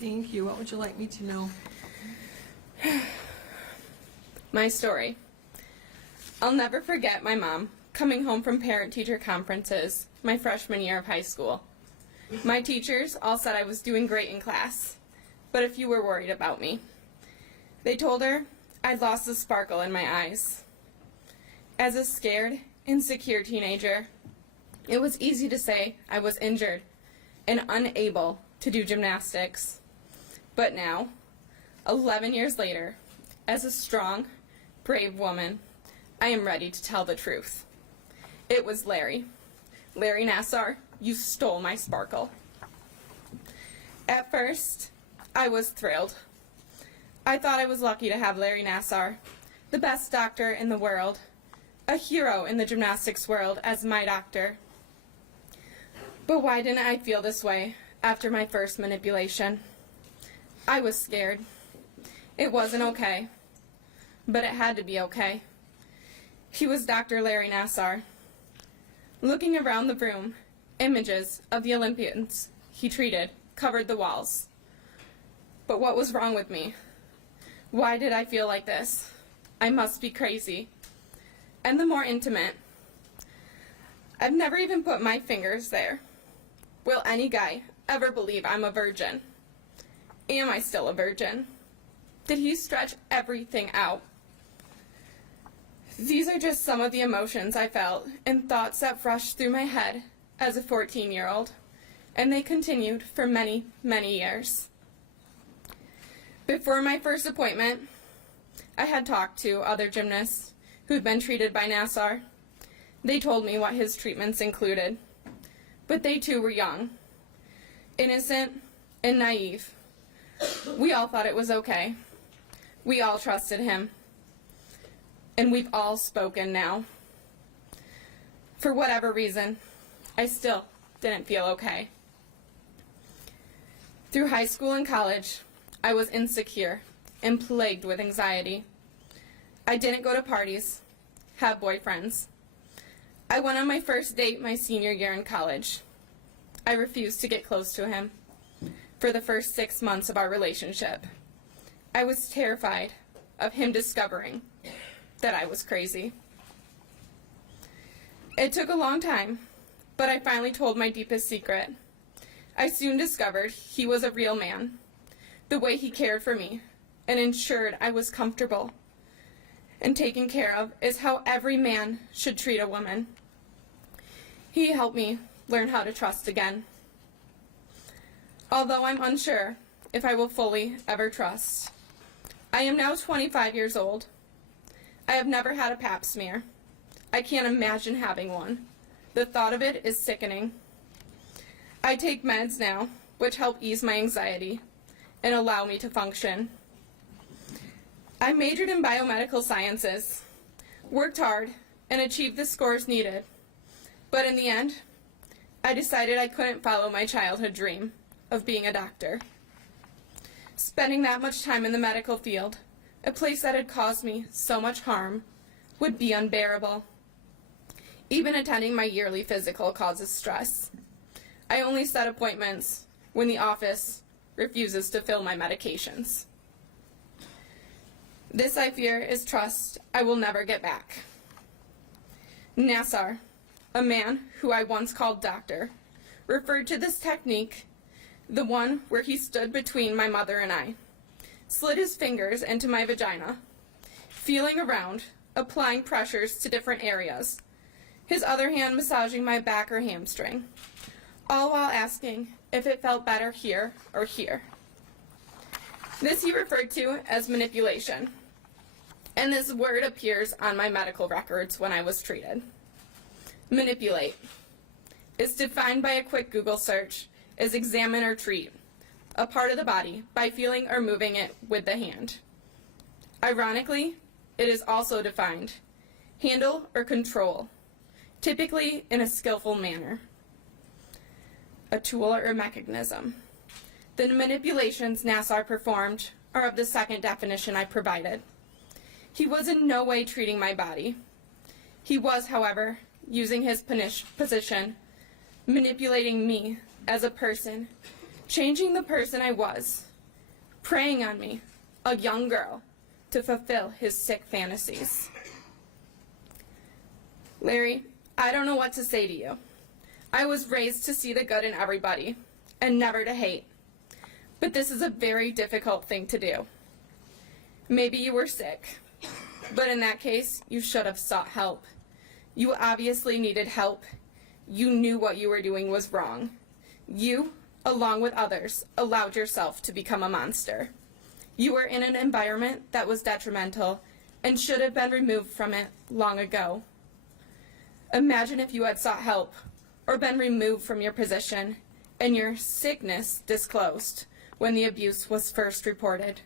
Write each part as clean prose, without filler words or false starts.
Thank you. What would you like me to know? My story. I'll never forget my mom coming home from parent-teacher conferences my freshman year of high school. My teachers all said I was doing great in class, but a few were worried about me. They told her I'd lost the sparkle in my eyes. As a scared, insecure teenager, it was easy to say I was injured and unable to do gymnastics. But now, 11 years later, as a strong, brave woman, I am ready to tell the truth. It was Larry. Larry Nassar, you stole my sparkle. At first, I was thrilled. I thought I was lucky to have Larry Nassar, the best doctor in the world, a hero in the gymnastics world, as my doctor. But why didn't I feel this way after my first manipulation? I was scared. It wasn't okay, but it had to be okay. He was Dr. Larry Nassar. Looking around the room, images of the Olympians he treated covered the walls. But what was wrong with me? Why did I feel like this? I must be crazy. And the more intimate. I've never even put my fingers there. Will any guy ever believe I'm a virgin? Am I still a virgin? Did he stretch everything out? These are just some of the emotions I felt and thoughts that rushed through my head as a 14-year-old, and they continued for many, many years. Before my first appointment, I had talked to other gymnasts who'd been treated by Nassar. They told me what his treatments included, but they too were young, innocent, and naive. We all thought it was okay. We all trusted him. And we've all spoken now. For whatever reason, I still didn't feel okay. Through high school and college, I was insecure and plagued with anxiety. I didn't go to parties, have boyfriends. I went on my first date my senior year in college. I refused to get close to him for the first 6 months of our relationship. I was terrified of him discovering that I was crazy. It took a long time, but I finally told my deepest secret. I soon discovered he was a real man, the way he cared for me and ensured I was comfortable and taken care of is how every man should treat a woman. He helped me learn how to trust again. Although I'm unsure if I will fully ever trust, I am now 25 years old. I have never had a pap smear. I can't imagine having one. The thought of it is sickening. I take meds now, which help ease my anxiety and allow me to function. I majored in biomedical sciences, worked hard, and achieved the scores needed. But in the end, I decided I couldn't follow my childhood dream of being a doctor. Spending that much time in the medical field, a place that had caused me so much harm, would be unbearable. Even attending my yearly physical causes stress. I only set appointments when the office refuses to fill my medications. This, I fear, is trust I will never get back. Nassar, a man who I once called doctor, referred to this technique, the one where he stood between my mother and I, slid his fingers into my vagina, feeling around, applying pressures to different areas, his other hand massaging my back or hamstring, all while asking if it felt better here or here. This he referred to as manipulation, and this word appears on my medical records when I was treated. Manipulate is defined by a quick Google search as examine or treat a part of the body by feeling or moving it with the hand. Ironically, it is also defined handle or control, typically in a skillful manner. A tool or mechanism. The manipulations Nassar performed are of the second definition I provided. He was in no way treating my body. He was, however, using his position, manipulating me as a person, changing the person I was preying on me, a young girl, to fulfill his sick fantasies. Larry, I don't know what to say to you. I was raised to see the good in everybody and never to hate. But this is a very difficult thing to do. Maybe you were sick, but in that case, you should have sought help. You obviously needed help. You knew what you were doing was wrong. You, along with others, allowed yourself to become a monster. You were in an environment that was detrimental and should have been removed from it long ago. Imagine if you had sought help or been removed from your position and your sickness disclosed when the abuse was first reported.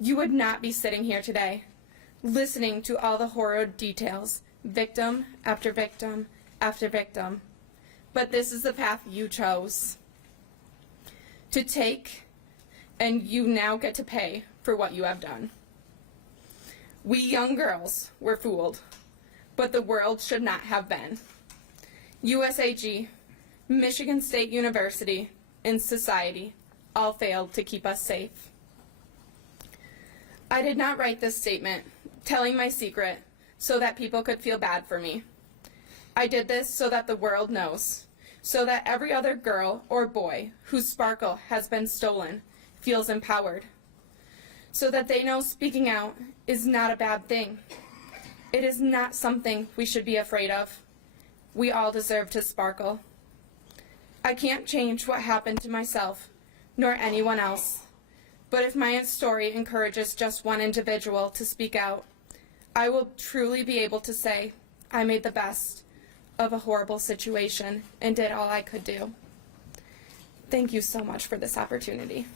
You would not be sitting here today, listening to all the horrid details, victim after victim after victim. But this is the path you chose to take, and you now get to pay for what you have done. We young girls were fooled, but the world should not have been. USAG, Michigan State University, and society all failed to keep us safe. I did not write this statement telling my secret so that people could feel bad for me. I did this so that the world knows, so that every other girl or boy whose sparkle has been stolen feels empowered, so that they know speaking out is not a bad thing. It is not something we should be afraid of. We all deserve to sparkle. I can't change what happened to myself, nor anyone else. But if my story encourages just one individual to speak out, I will truly be able to say I made the best of a horrible situation and did all I could do. Thank you so much for this opportunity.